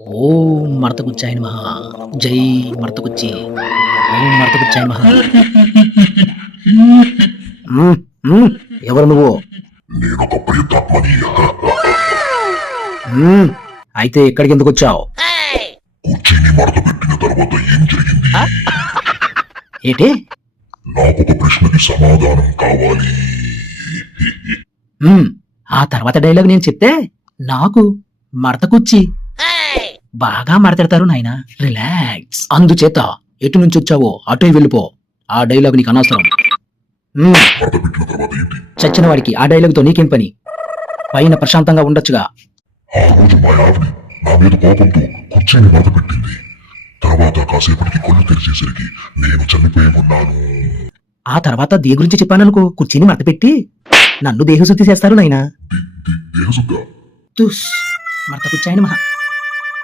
ఓం మర్తకుచ్చాయ నమః. జై మర్తకుచ్చి. ఓం మర్తకుచ్చాయ నమః. హ్మ్, హ్మ్, ఎవరు నువ్వు? నేనొక ప్రేతాత్మని. హ్మ్, అయితే ఇక్కడికి ఎందుకు వచ్చావు? కుర్చీని మడత పెట్టిన తర్వాత ఏం జరిగింది? ఏంటి? నాకొక ప్రశ్నకి సమాధానం కావాలి. హ్మ్, ఆ తర్వాత డైలాగ్ నేను చెప్తే నాకు మడతకుచ్చి బాగా మడతెడతారు నాయనా. రిలాక్స్. అందుచేత ఎటు నుంచి వచ్చావో అటే వెళ్ళిపో. ఆ డైలాగ్ నీకు అనవసరం. హ్మ్, మడత పెట్టిన తర్వాత ఏంటి? చచ్చిన వాడికి ఆ డైలాగ్తో నీకేం పని? పైన ప్రశాంతంగా ఉండొచ్చుగా. ఆ రోజు మా ఆవిడ నా మీద కోపంతో కుర్చీని మడత పెట్టింది. తర్వాత కాసేపటికి కళ్ళు తెరిచేసరికి నేను చనిపోయి ఉన్నాను. ఆ తర్వాత దే గురించి చెప్పాననుకో, కుర్చీని మడతపెట్టి నన్ను దేహశుద్ధి చేస్తారు నాయనా. దేహశుద్ధ. తుస్ మడతకుచ్చాయన మహా.